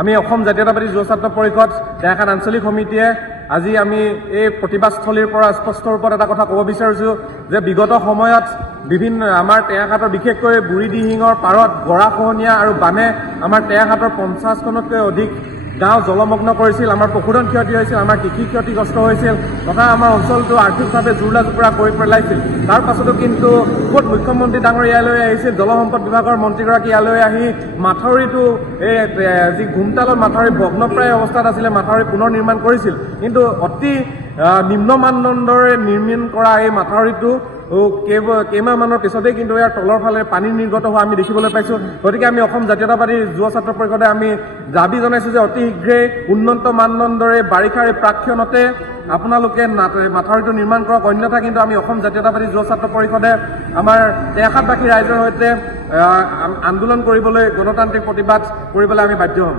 আমি অসম জাতীয়তাবাদী যুৱ ছাত্ৰ পৰিষদ টেঙাখাত আঞ্চলিক সমিতিয়ে আজি আমি এই প্ৰতিবাদস্থলীৰ পৰা স্পষ্ট ৰূপত এটা কথা ক'ব বিচাৰিছোঁ যে বিগত সময়ত বিভিন্ন আমাৰ টেঙাখাটৰ বিশেষকৈ বুঢ়ীদিহিঙৰ পাৰত গৰাখহনীয়া আৰু বানে আমাৰ টেঙাখাটৰ 50খনতকৈ অধিক গাঁও জলমগ্ন কৰিছিল, আমাৰ পশুধন ক্ষতি হৈছিল, আমাৰ কৃষি ক্ষতিগ্ৰস্ত হৈছিল তথা আমাৰ অঞ্চলটো আৰ্থিকভাৱে জুৰুলা জুপুৰা কৰি পেলাইছিল। তাৰ পাছতো কিন্তু ক'ত মুখ্যমন্ত্ৰী ডাঙৰ ইয়ালৈ আহিছিল, জলসম্পদ বিভাগৰ মন্ত্ৰীগৰাকী ইয়ালৈ আহি মাথাউৰিটো এই যি ঘুমতালত মাথাউৰি ভগ্নপ্ৰায় অৱস্থাত আছিলে মাথাউৰি পুনৰ নিৰ্মাণ কৰিছিল, কিন্তু অতি নিম্ন মানদণ্ডৰে নিৰ্মাণ কৰা এই মাথাউৰিটো কেইমাহমানৰ পিছতেই কিন্তু ইয়াৰ তলৰ ফালে পানী নিৰ্গত হোৱা আমি দেখিবলৈ পাইছোঁ। গতিকে আমি অসম জাতীয়তাবাদী যুৱ ছাত্ৰ পৰিষদে আমি দাবী জনাইছোঁ যে অতি শীঘ্ৰেই উন্নত মানদণ্ডৰে বাৰিষাৰ প্ৰাক্ষণতে আপোনালোকে মাথাউৰিটো নিৰ্মাণ কৰক, অন্যথা কিন্তু আমি অসম জাতীয়তাবাদী যুৱ ছাত্ৰ পৰিষদে আমাৰ টেঙাখাটবাসী ৰাইজৰ সৈতে আন্দোলন কৰিবলৈ গণতান্ত্ৰিক প্ৰতিবাদ কৰিবলৈ আমি বাধ্য হ'ম।